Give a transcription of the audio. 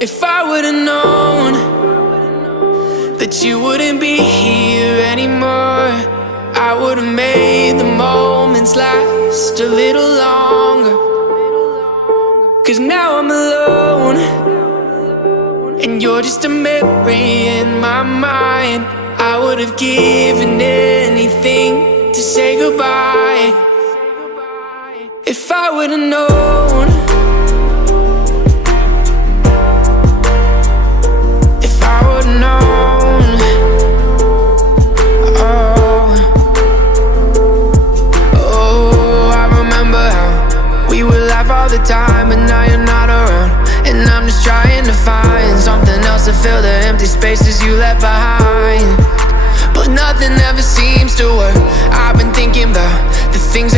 If I would've known that you wouldn't be here anymore, I would've made the moments last a little longer. 'Cause now I'm alone, and you're just a memory in my mind. I would've given anything to say goodbye. If I would've known, if I would've known, I remember how we would laugh all the time, but now you're not around. And I'm just trying to find something else to fill the empty spaces you left behind. But nothing ever seems to work. I've been thinking about the things